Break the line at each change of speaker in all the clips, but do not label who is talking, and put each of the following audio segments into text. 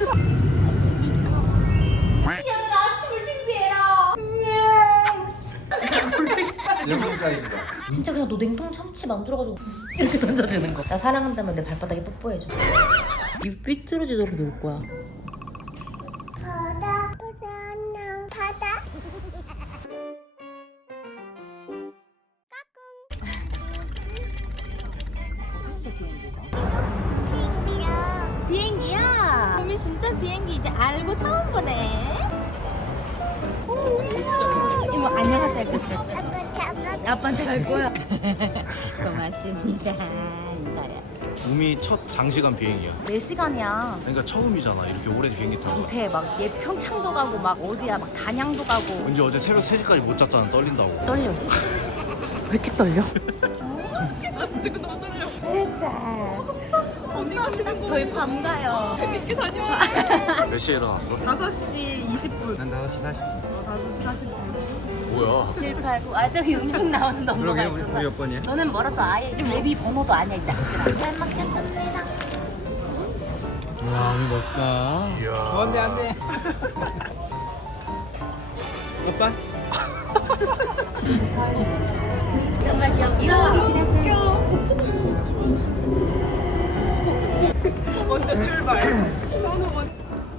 진짜 그냥 너 냉동 참치 만들어가지고 이렇게 던져주는 거. 나 사랑한다면 내 발바닥에 뽀뽀해줘. 입 삐뚤어지도록 놀 거야.
바다.
비행기야. 봄이 진짜 비행기 이제 알고 처음 보네. 이모 안녕하세요. 아빠한테 갈 거야. 고맙습니다. 인사해야지.
봄이 첫 장시간 비행이야.
4시간이야.
그러니까 처음이잖아. 이렇게 오래 비행기 타고.
대박. 얘 평창도 가고 막 어디야 막 단양도 가고.
은지 어제 새벽 3시까지 못 잤잖아. 떨린다고.
떨려. 왜 이렇게 떨려?
어디 가시는 거예요?
저희 밤 가요.
재밌게 다녀와.
몇 시에 일어났어?
5시 20분.
난 5시 40분.
5시 40분.
뭐야?
7, 8, 9. 아 저기 음식 나오는 넘버가
그러게 우리
있어서.
몇 번이야?
너는 멀어서 아예 예비 번호도 아니야 이 자식들아. 잘 먹겠습니다.
와 오늘 멋있다.
이야.
안돼 안돼. 오빠.
정말 귀엽다.
먼저 출발. 선우 먼저.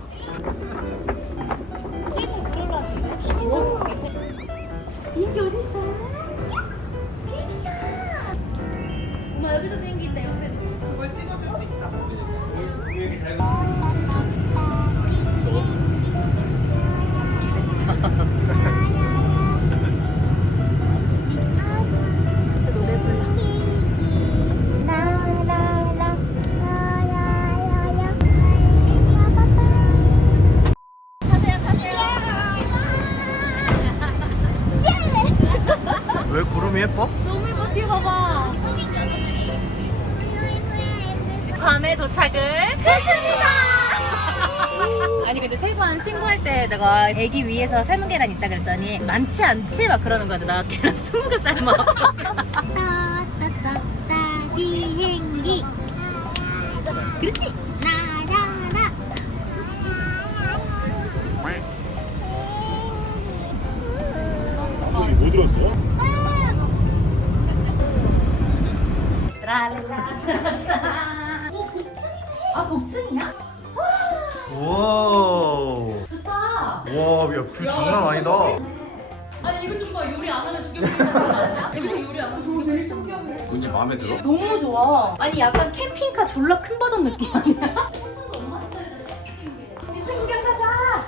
비행기 어디 있어? 비행기야. 엄마 여기도 비행기 있다 옆에도.
그걸 찍어줄 수 있다.
노래 불러.
왜 구름이 예뻐?
너무 예뻐 뒤에 봐봐. 이제 괌에 도착을 했습니다. 아니 근데 세관 신고할 때 내가 애기 위에서 삶은 계란 있다 그랬더니 많지 않지? 막 그러는 거야. 나 계란 20개 삶아. 따따따따 비행기. 그렇지. 나라라.
뭐 들었어?
라라라라라. 아 복층이야?
우와.
좋다.
와, 야, 뷰 장난 아니다.
아니 이거 좀 봐. 요리 안 하면 죽여버린다는 거 아니야? 여기서 요리 안 하면 죽여버린다는 거.
은지 마음에 들어?
너무 좋아. 아니 약간 캠핑카 졸라 큰 버전 느낌 아니야? 미친 구경 가자.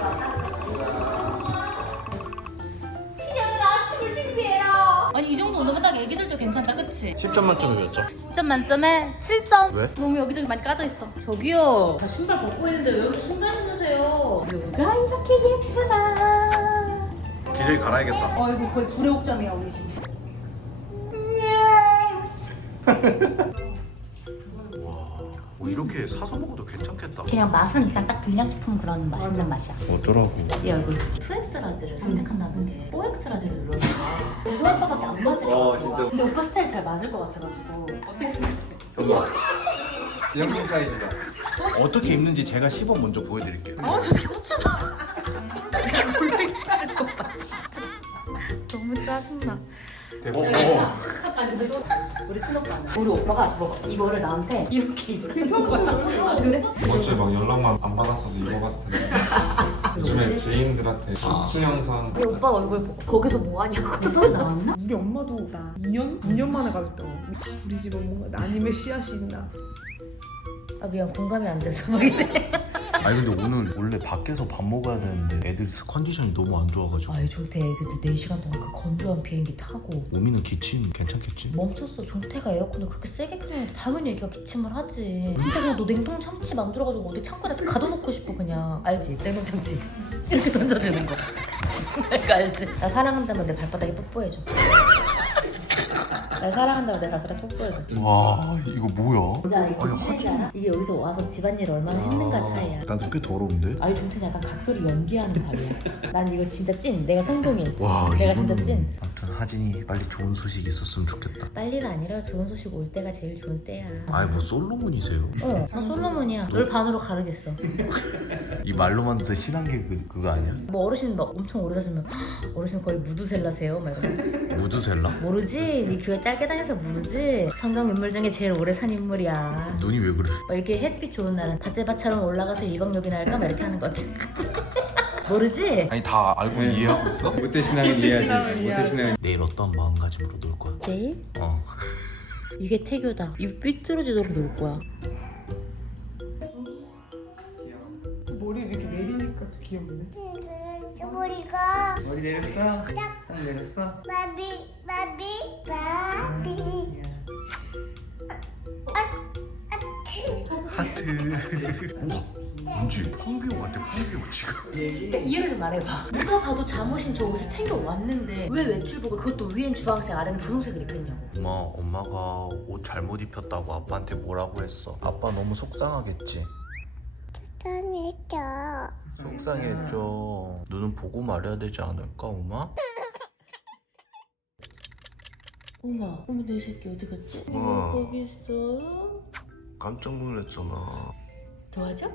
시연아 아침을 준비해라. 아니 이 정도 온도면 딱 애기들도 괜찮다, 그치?
10점 만점에 몇 점?
10점 만점에 7점.
왜?
너무 여기저기 많이 까져 있어. 저기요. 다 신발 벗고 있는데 왜 이렇게 신발 신으세요? 누가 이렇게 예쁘나?
기저귀 갈아야겠다.
이거 거의 불의 옥점이야 우리 집.
와, 이렇게 사서 먹어도 괜찮겠다.
그냥 맛은 그냥 딱 불량식품 그런 맛있는 맛이야.
어쩌라고.
이 얼굴 2X 라지를 선택한다는 게 4X 라지를 눌러서 제로 오빠밖에 안 맞을 것 같아.
진짜.
근데 오빠 스타일 잘 맞을 것 같아가지고 어떻게 생각하세요?
엄마.
영국 사이즈다.
어떻게 입는지 제가 시범 먼저 보여드릴게요.
저 새끼 꽂지 마. 저 새끼 골뱅이 싫을 것 같아. 너무 짜증나. 아니 근데 우리 친오빠는 우리 오빠가 이거를 나한테 이렇게 입으라는 거야. 아, 그래?
어제 막 연락만 안 받았어도 입어봤을 텐데 요즘에 지인들한테 쇼츠 영상
우리 오빠 얼굴 보고 거기서 뭐 하냐고. 오빠 나왔나?
우리 엄마도 나 2년 만에 가겠다고. 우리 집 엄마가 아님의 씨앗이 있나?
아 미안 공감이 안 돼서 막 이래.
아니 근데 오늘 원래 밖에서 밥 먹어야 되는데 애들 컨디션이 너무 안 좋아가지고
아이 종태 애기들 4시간 동안 그 건조한 비행기 타고
우미는 기침 괜찮겠지?
멈췄어. 종태가 에어컨을 그렇게 세게 켜놓는데 당연히 애기가 기침을 하지. 진짜 그냥 너 냉동 참치 만들어가지고 어디 창고에다 가둬놓고 싶어 그냥. 알지? 냉동 참치 이렇게 던져주는 거. 내가 알지? 나 사랑한다면 내 발바닥에 뽀뽀해줘. 날 사랑한다고 내가 그래 뽀뽀해줘.
와 이거 뭐야?
자 이게
아니,
무슨 알아? 이게 여기서 와서 집안일 얼마나 했는가 차이야.
나도 꽤 더러운데?
아유 종태는 약간 각소리 연기하는 답이야. 난 이거 진짜 찐. 내가 성동일.
와
내가
이거는
진짜 찐.
아무튼 하진이 빨리 좋은 소식 있었으면 좋겠다.
빨리가 아니라 좋은 소식 올 때가 제일 좋은 때야.
아니 뭐 솔로몬이세요?
나 솔로몬이야. 널 반으로 가르겠어.
이 말로만 듣는 신한계 그거 아니야?
뭐 어르신 막 엄청 오래 사시면 "헉, 어르신 거의 무두셀라세요? 막 이러면서.
무드셀라?
모르지? 네 교회 짧게 다녀서 모르지? 성경 인물 중에 제일 오래 산 인물이야.
눈이 왜 그래?
막 이렇게 햇빛 좋은 날은 바세바처럼 올라가서 1박 6일 할까? 막 이렇게 하는 거지. 모르지?
아니 다 알고 이해하고 있어?
모태 신앙은 이해하지. 모태 신앙은
내일 어떤 마음가짐으로 놀 거야?
내일?
어.
이게 태교다. 이 삐뚤어지도록 놀 거야.
머리 이렇게 내리니까 또 귀엽네.
머리가
머리 내렸어? 딱 내렸어?
바비
하트. 우와 뭔지 펑비오 같아 펑비오 지금.
그러니까 이해를 좀 말해봐. 누가 봐도 잠옷인 저 옷을 챙겨 왔는데 왜 외출복을 그것도 위엔 주황색 아래는 분홍색을 입혔냐고.
엄마가 옷 잘못 입혔다고 아빠한테 뭐라고 했어. 아빠 너무 속상하겠지?
짠했죠.
속상했죠. 눈은 보고 말해야 되지 않을까 엄마?
어머 내 새끼 어디 갔지?
우와.
거기 있어.
깜짝 놀랐잖아.
도와줘?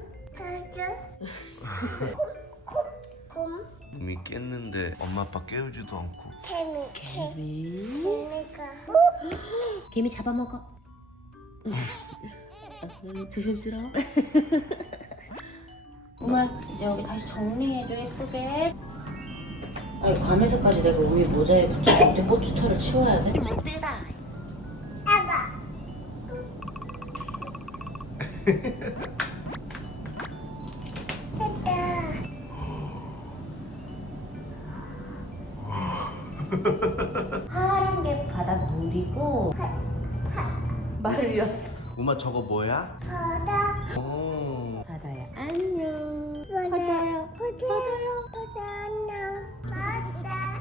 가자. 곰
몸이 깼는데 엄마 아빠 깨우지도 않고.
개미.
개미가
개미 잡아먹어. 조심스러워. 엄마 이제 여기 다시 정리해줘 예쁘게. 아니 밤에서까지 내가 우유 모자에 붙여 밑에 고추털을 치워야 돼?
뜨다. 아빠.
파란 게 바닥 물이고 말을 잃었어.
엄마 저거 뭐야?
바다.
오.
바다야 안녕.
바다요. 바다 안녕. 바다.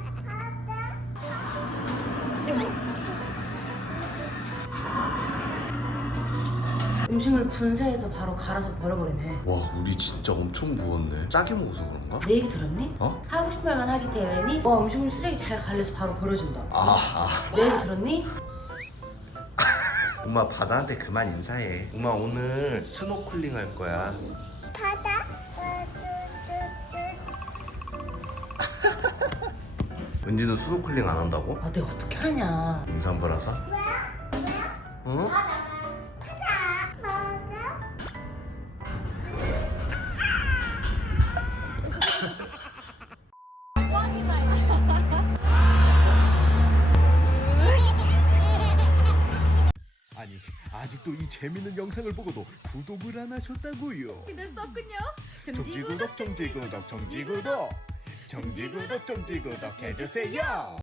음식을 분쇄해서 바로 갈아서 버려버린대.
와 우리 진짜 엄청 부었네. 짜게 먹어서 그런가?
내 얘기 들었니?
어?
하고 싶은 말만 하기 때문에 와 음식물 쓰레기 잘 갈려서 바로 버려진다.
아.
내 얘기 들었니?
엄마 바다한테 그만 인사해. 엄마 오늘 스노클링 할 거야.
바다.
은지는 스노클링 안 한다고?
아 내가 어떻게 하냐.
임산부라서? 어?
바다.
아니 아직도 이 재밌는 영상을 보고도 구독을 안 하셨다고요?
늦었군요.
정지구독 정지구독 정지구독 정지구독 정지구독 해주세요.